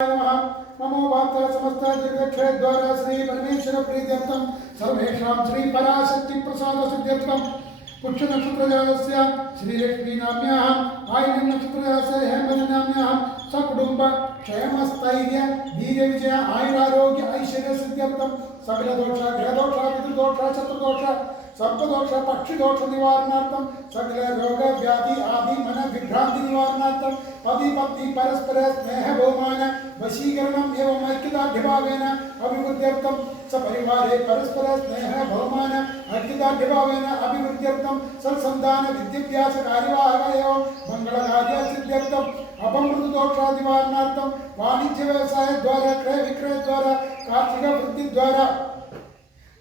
ममो वार्ता समस्त जगक्षेद्वारा श्री परमेश्वर प्रीत्यर्थम सर्वेषां श्री पराशक्ति प्रसाद सिद्ध्यर्थम पुष्य नक्षत्रजातस्य श्री लक्ष्मी नाम्याः आयुध नक्षत्रजातस्य हेमवती नाम्याः सकुटुंब क्षेमस्थैर्य वीर्य विजय आयुरारोग्य ऐश्वर्य सिद्ध्यर्थम सकल दोष ग्रह दोष पितृदोष शत्रुदोष सर्पदोष पक्षिदोष निवारणार्थम सकल रोग व्याधि आदि मन विभ्रांति निवारणार्थम पति पत्नी परस्पर स्नेह बहुमान वशीकरणम एवं ऐक्यताढ्यभावेन अभिवृद्ध्यर्थम सपरिवारे परस्पर स्नेह बहुमान ऐक्यताढ्यभावेन अभिवृद्ध्यर्थम सत्संतान विद्याभ्यास कार्यवाहक एवं मंगल कार्य सिद्ध्यर्थम अपमृत दोष निवारणार्थम वाणिज्य व्यवसाय द्वारा क्रय विक्रय द्वारा कार्तिक वृद्धि द्वारा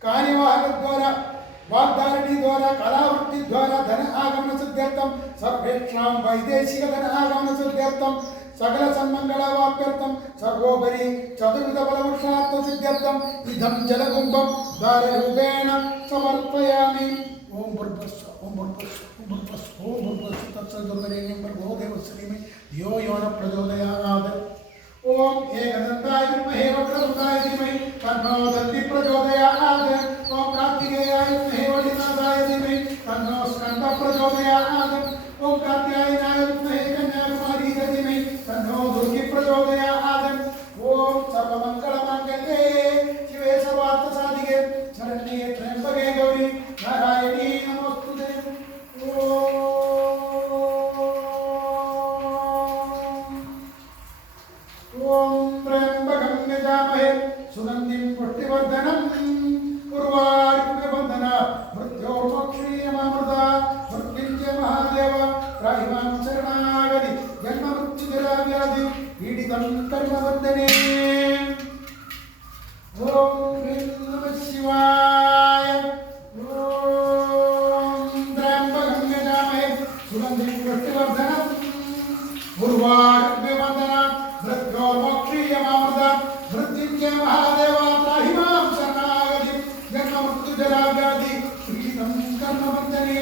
कार्यवाहक द्वारा वाग्धारणी द्वारा कलावृत्ति द्वारा धन आगमन सिद्ध्यर्थम सर्वेषां वैदेशिक धन आगमन सिद्ध्यर्थम सकल सन्मंगलावाप्यर्थम सर्वोपरि चतुर्विध बलवर्षार्थ सिद्ध्यर्थम इदं जलकुंभं दाररूपेण समर्पयामि। ओम भूर्भुवस्सुः ओम भूर्भुवस्सुः ओम भूर्भुवस्सुः ओम भूर्भुवस्सुः तत्सवितुर्वरेण्यं भर्गो देवस्य धीमहि धियो यो न प्रचोदयात्। ओम एकदन्ताय विद्महे वक्रतुण्डाय धीमहि तन्नो दन्ति प्रचोदयात्। ओम कार्तिकेयाय विद्महे वडिनाथाय धीमहि तन्नो स्कन्दः प्रचोदयात्। ओम कात्यायनाय विद्महे कन्याकुमारी धीमहि तन्नो दुर्गी प्रचोदयात्। ओम सर्वमङ्गलमाङ्गल्ये शिवे सर्वार्थसाधिके शरण्ये त्र्यम्बके गौरी नारायणी नमोस्तुते। ओम त्र्यम्बकं यजामहे सुगन्धिं पुष्टिवर्धनम् उर्वारुकं वन्दना मृत्योर्मोक्षीयमामृता मृत्युञ्जय महादेव त्राहि मां शरणागति जन्ममृत्युजराव्याधि पीडितं कर्मबन्धने। ओम ह्रीं नमः शिवाय। ओम त्र्यम्बकं यजामहे सुगन्धिं पुष्टिवर्धनम् उर्वारुकं वन्दना मृत्योर्मोक्षीयमामृता मृत्युञ्जय महादेव त्राहि मां शरणागति जन्ममृत्युजराव्याधि पीडितं कर्मबन्धने।